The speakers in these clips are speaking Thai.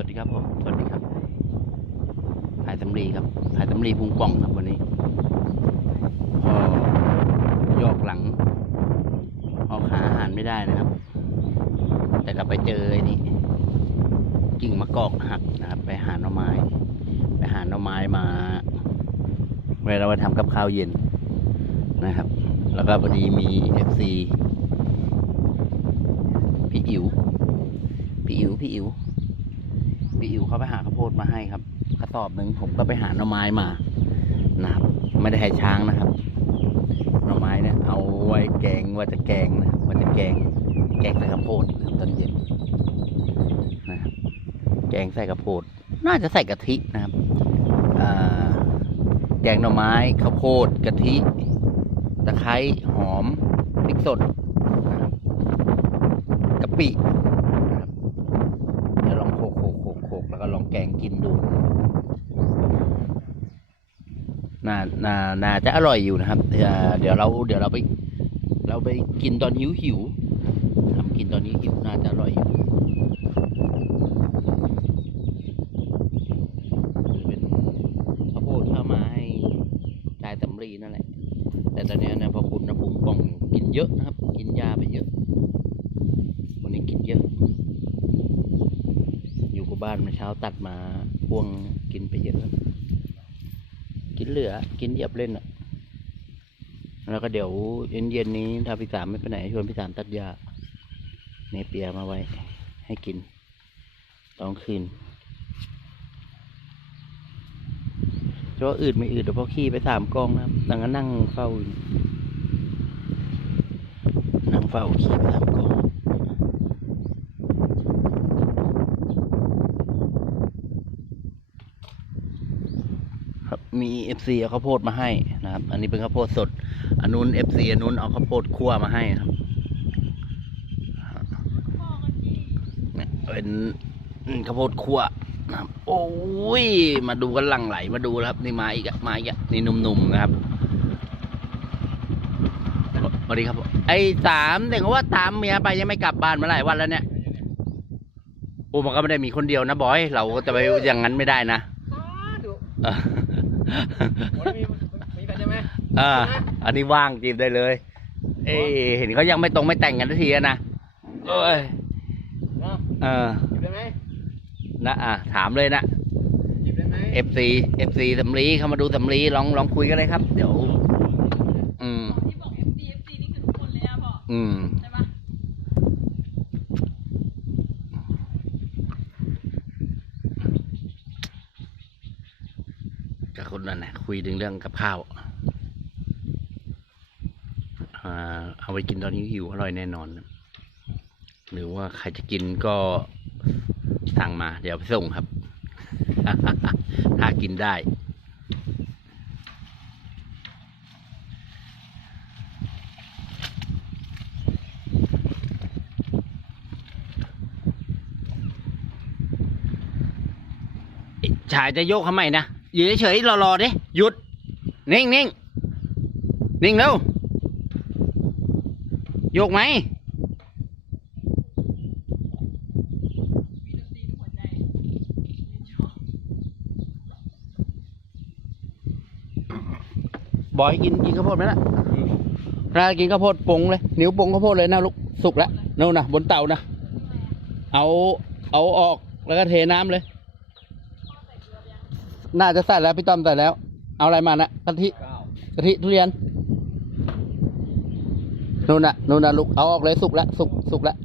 วัสดีครับผม สวัสดีครับถ่ายตำรีครับถ่ายตำรีพุงป่องครับวันนี้พอยอกหลัง ออกหาอาหารไม่ได้นะครับ แต่กลับไปเจอไอ้นี่กิ่งมะกอกหักนะครับ ไปหาหน่อไม้ ไปหาหน่อไม้มา เวลาเราไปทำกับข้าวเย็นนะครับ แล้วก็พอดีมีเอฟซีพี่อิ๋วพี่อิ๋วพี่อิ๋ว พี่อิ๋วเขาไปหาข้าวโพดมาให้ครับกระสอบหนึ่งผมก็ไปหาหน่อไม้มานะครับไม่ได้ให้ช้างนะครับ หน่อไม้เนี่ย เอาไว้แกงว่าจะแกงนะว่าจะแกง แกงใส่ข้าวโพดนะตอนเย็นนะครับแกงใส่ข้าวโพด น่าจะใส่กะทินะครับแกงหน่อไม้ข้าวโพดกะทิตะไคร้หอมพริกสดนะครับกะปินะครับเดี๋ยวลองโขกโขกโขกโขก แกงกินดูน่าน่าน่าจะอร่อยอยู่นะครับ เดี๋ยวเราเดี๋ยวเราไป เราไปกินตอนหิวหิวทำกินตอนนี้หิวน่าจะอร่อยอยู่เป็นข้าวโพดข้ามาให้ชายตำรีนั่นแหละ แต่ตอนนี้นะพอคุณนะผมป่องกินเยอะนะครับ กินยาไปเยอะ วันนี้กินเยอะ บบ้านเมื่อเช้าตัดมาพวงกินไปเยอะกินเหลือ กินเหยียบเล่นอะแล้วก็เดี๋ยวเย็นๆนี้ถ้าพี่สามไม่ไปไหนชวนพี่สามตัดหญ้าเนเปียมาไว้ ให้กินตอนคืนจะว่าอืดไม่อืดเดี๋ยวพอขี้ไปสามกองนะครับดังนั้นนั่งเฝ้าอื่นั่งเฝ้าขี้ไปสามกองครับ มีเอฟซีเอาข้าวโพดมาให้นะครับ อันนี้เป็นข้าวโพดสดอันนู้นเอฟซีอันนู้นเอาข้าวโพดคั่วมาให้ครับเป็นข้าวโพดคั่วนะครับ โอ้ย มาดูกันหลั่งไหลมาดูครับ นี่มาอีกมาอีกนี่หนุ่มๆนะครับสวัสดีครับ ไอ้สามเด็กว่าตามเมียไปยังไม่กลับบ้านมาหลายวันแล้วเนี่ยโอ้มันก็ไม่ได้มีคนเดียวนะบอย เราก็จะไปอย่างนั้นไม่ได้นะ มีมีกันใช่ไหมอ่า อันนี้ว่างจีบได้เลย เอ้ยเห็นเขายังไม่ตรงไม่แต่งกันทันทีอะนะเอ้ยเนาะเออจีบได้ไหมนะอะถามเลยนะจีบได้ไหม FC FC สำลีเข้ามาดูสำลีลองลองคุยกันเลยครับ เดี๋ยว อืมที่บอก FC FC นี่คือทุกคนเลยอะพ่ออืม ใช่ปะ กับค นนั้นนะคุยถึงเรื่องกับข้าวเอาไปกินตอนนี้หิวอร่อยแน่นอน หรือว่าใครจะกินก็สั่งมา เดี๋ยวไปส่งครับ ถ้ากินได้ชายจะโยกทำไมนะ อยู่เฉยๆรอๆดิหยุด นิ่งนิ่งนิ่งเร็วโยกไหมมีดนตรีทุกหัวใจชอบบอยกินกินข้าวโพดไหมล่ะรากินข้าวโพดปงเลย นิ้วปงข้าวโพดเลยนะลูกสุกแล้วนู่นนะบนเตานะเอาเอาออกแล้วก็เทน้ำเลย น่าจะใส่แล้วพี่ต้อมใส่แล้ว เอาอะไรมานะกะทิเก้ากะทิทุเรียนนู่นน่ะนู่นน่ะลูกเอาออกเลยสุกแล้วสุกสุกแล้ว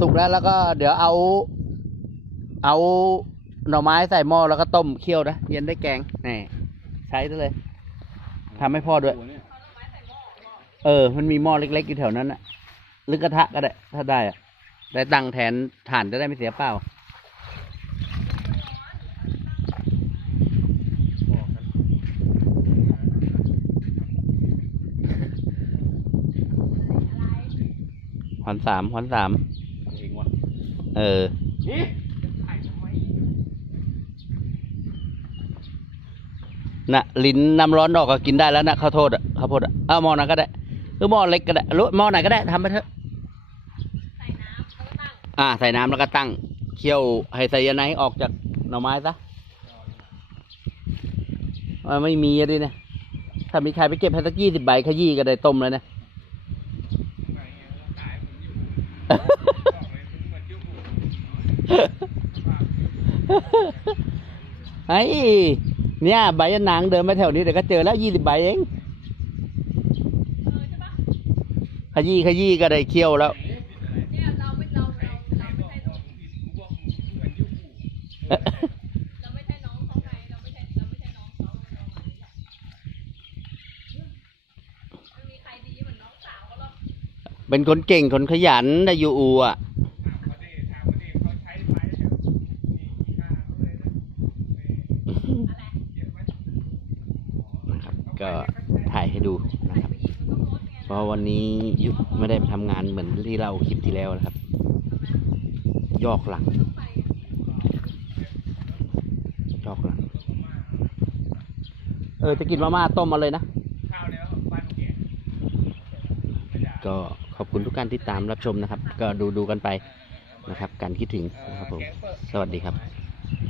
สุกแล้วแล้วก็เดี๋ยวเอา เอาหน่อไม้ใส่หม้อแล้วก็ต้มเคี่ยวนะเย็นได้แกงนี่ใช้ได้เลยทำให้พ่อด้วยตัวเนี่ยเออ มันมีหม้อเล็กๆอยู่แถวนั้นน่ะหรือกระทะก็ได้ ถ้าได้อะได้ตังค์แทนถ่านจะได้ไม่เสียเปล่า บอกกัน หอนสามหอนสามเองวะเออนี่ถ่ายทำไมน่ะลิ้นน้ำร้อนออกก็กินได้แล้วนะข้าวโทษอะข้าวโพดอะเอาหม้อนั้นก็ได้หรือหม้อเล็กก็ได้หรือหม้อไหนก็ได้ทำไปเถอะใส่น้ำแล้วก็ตั้งอ่าใส่น้ำแล้วก็ตั้งเคี่ยวไฮไซยาไนด์ออกจากหน่อไม้ซะมันไม่มีอะดิเนี่ยถ้ามีใครไปเก็บให้สักยี่สิบใบขยี้ก็ได้ต้มแล้วเนี่ย ไหนเนี่ยขายผมอยู่บอกเลยมึงเหมือนยูหูสภาพยูหู ไอ้เนี่ยใบยะนางเดินมาแถวนี้เดี๋ยวก็เจอแล้วยี่สิบใบเองเออใช่ปะขยี้ขยี้ก็ได้เคี่ยวแล้วเนี่ยเราไม่เราเราเราไม่ใช่ลูกกูบอกมึงเหมือนยูหูเราไม่ใช่น้องเขาไงเราไม่ใช่เราไม่ใช่น้องเขาเราหมายถึงแบบไม่มีใครดีเหมือนน้องสาวเขาหรอกเป็นคนเก่งคนขยันได้อยู่อูอะ ถามเขาดิถามเขาดิเขาใช้ไม้แล้วนี่กี่ค่าเขาเลยนะนี่ อะไร เยอะไหม นะครับก็ถ่ายให้ดูนะ ใส่ ครับ ไปอีกมันก็ลดไง เพ ราะวันนี้ยุไม่ได้ไปทำงานเหมือนที่เราคลิปที่แล้วนะครับ ยอกหลัง ยอกหลัง เออจะกินมาม่าต้มมาเลยนะ ก็ขอบคุณทุกการติดตามรับชมนะครับ ก็ดูดูกันไปนะครับ การคิดถึงนะครับผม สวัสดีครับ